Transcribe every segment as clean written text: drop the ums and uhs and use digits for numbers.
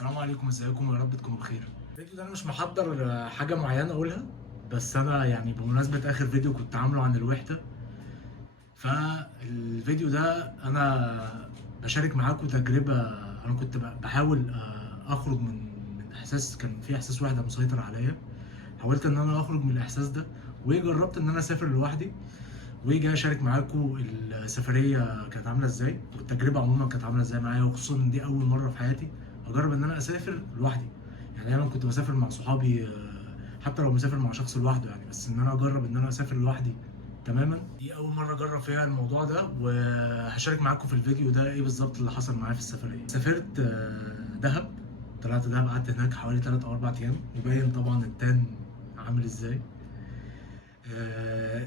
السلام عليكم، ازيكم؟ يا رب تكونوا بخير. الفيديو ده انا مش محضر حاجه معينه اقولها، بس انا يعني بمناسبه اخر فيديو كنت عامله عن الوحده، فالفيديو ده انا بشارك معاكم تجربه. انا كنت بحاول اخرج من احساس، كان في احساس وحده مسيطر عليا. حاولت ان انا اخرج من الاحساس ده وجربت ان انا اسافر لوحدي، وجاي اشارك معاكم السفريه كانت عامله ازاي، والتجربه عموما كانت عامله ازاي معايا، وخصوصا ان دي اول مره في حياتي اجرب ان انا اسافر لوحدي. يعني انا كنت بسافر مع صحابي، حتى لو مسافر مع شخص لوحده يعني، بس ان انا اجرب ان انا اسافر لوحدي تماما دي اول مره اجرب فيها الموضوع ده. وهشارك معاكم في الفيديو ده ايه بالظبط اللي حصل معايا في السفريه. سافرت دهب، طلعت دهب، قعدت هناك حوالي 3 او 4 ايام، وباين طبعا التان عامل ازاي.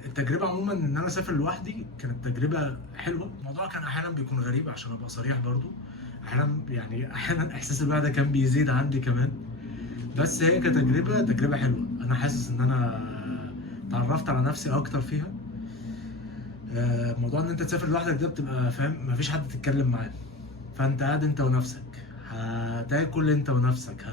التجربه عموما ان انا اسافر لوحدي كانت تجربه حلوه. الموضوع كان احيانا بيكون غريب عشان ابقى صريح برضو، احيانا احساس الوحده كان بيزيد عندي كمان، بس هي كتجربه تجربه حلوه. انا حاسس ان انا اتعرفت على نفسي اكتر فيها. موضوع ان انت تسافر لوحدك ده بتبقى فاهم مفيش حد تتكلم معاه، فانت قاعد انت ونفسك، هتاكل انت ونفسك،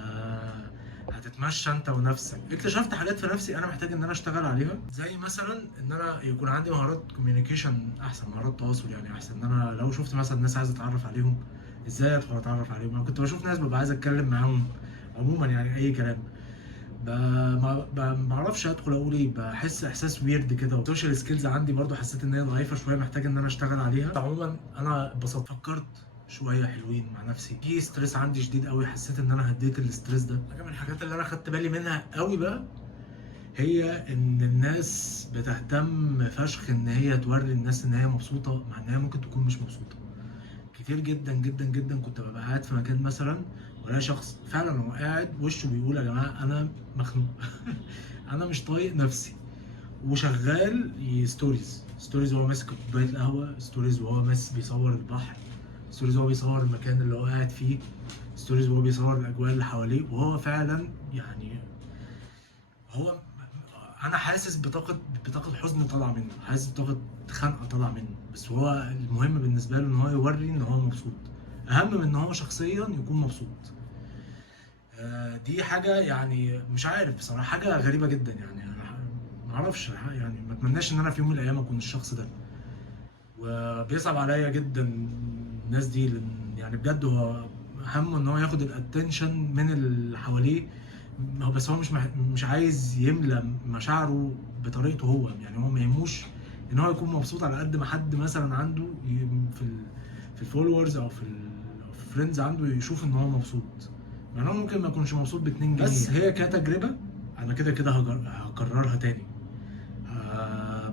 هتتمشى انت ونفسك. اكتشفت حاجات في نفسي انا محتاج ان انا اشتغل عليها، زي مثلا ان انا يكون عندي مهارات كوميونيكيشن احسن، مهارات تواصل يعني احسن. ان انا لو شفت مثلا ناس عايز اتعرف عليهم، ازاي ادخل اتعرف عليهم. انا كنت بشوف ناس ببقى عايز اتكلم معاهم عموما يعني اي كلام، ما اعرفش ادخل اقول ايه، بحس احساس ويرد كده. والسوشيال سكيلز عندي برضو حسيت ان هي ضعيفه شويه، محتاج ان انا اشتغل عليها. عموما انا اتبسطت، فكرت شويه حلوين مع نفسي. في ستريس عندي شديد قوي، حسيت ان انا هديت الاستريس ده. حاجه من الحاجات اللي انا خدت بالي منها قوي بقى هي ان الناس بتهتم فشخ ان هي توري الناس ان هي مبسوطه، مع ان هي ممكن تكون مش مبسوطه. كتير جدا جدا جدا كنت ببقى قاعد في مكان مثلا، ولا شخص فعلا هو قاعد وشه بيقول يا جماعه انا مخنوق انا مش طايق نفسي، وشغال ستوريز وهو ماسك كوبايه القهوه، ستوريز وهو بيصور البحر، ستوريز وهو بيصور المكان اللي هو قاعد فيه، ستوريز وهو بيصور الاجواء اللي حواليه. وهو فعلا يعني هو انا حاسس بطاقه حزن طالعه منه، حاسس بطاقه خنقه طالعه منه، بس هو المهم بالنسبه له ان هو يوري ان هو مبسوط، اهم من ان هو شخصيا يكون مبسوط. دي حاجه يعني مش عارف بصراحه، حاجه غريبه جدا يعني. انا ما اعرفش يعني، ما اتمناش ان انا في يوم من الايام اكون الشخص ده. وبيصعب عليا جدا الناس دي، لان يعني بجد هو همه ان هو ياخد الاتنشن من اللي حواليه. بس هو مش عايز يملى مشاعره بطريقته هو، يعني هو ما يهموش ان هو يكون مبسوط على قد ما حد مثلا عنده في الفولورز او أو في الفريندز عنده يشوف ان هو مبسوط، مع انه ممكن ما يكونش مبسوط ب 2 جنيه. بس هي كتجربه انا كده كده هكررها تاني.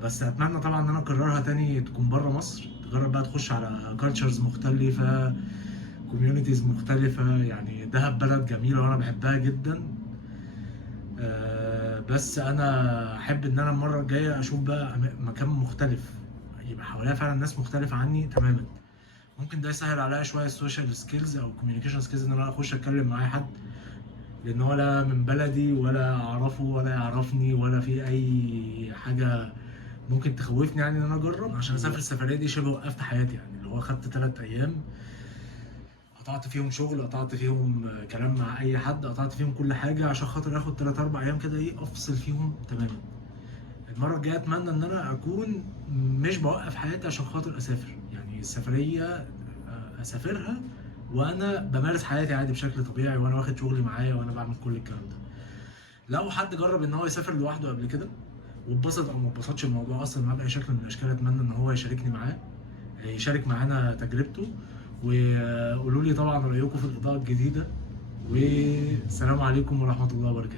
بس اتمنى طبعا ان انا اكررها تاني تكون بره مصر، تجرب بقى تخش على كالتشرز مختلفه، كوميونيتيز مختلفه. يعني دهب بلد جميله وانا بحبها جدا. بس انا احب ان انا المره الجايه اشوف بقى مكان مختلف، يبقى حواليا فعلا ناس مختلفه عني تماما. ممكن ده يسهل عليا شويه السوشيال سكيلز او الكوميونيكيشن سكيلز، ان انا اخش اتكلم مع اي حد، لان ولا من بلدي ولا اعرفه ولا يعرفني ولا في اي حاجه ممكن تخوفني يعني ان انا اجرب. عشان اسافر السفريه دي شبه وقفت حياتي يعني، اللي هو خدت 3 ايام قطعت فيهم شغل، قطعت فيهم كلام مع اي حد، قطعت فيهم كل حاجه عشان خاطر اخد 3 4 ايام كده ايه افصل فيهم تماما. المره الجايه اتمنى ان انا اكون مش بوقف حياتي عشان خاطر اسافر، يعني السفريه اسافرها وانا بمارس حياتي عادي بشكل طبيعي، وانا واخد شغلي معايا، وانا بعمل كل الكلام ده. لو حد جرب ان هو يسافر لوحده قبل كده واتبسط او ما اتبسطش الموضوع اصلا معاه باي شكل من الاشكال، اتمنى ان هو يشاركني معاه، يشارك معانا تجربته، وقولوا لي طبعا رايكم في الاضاءه الجديده. والسلام عليكم ورحمه الله وبركاته.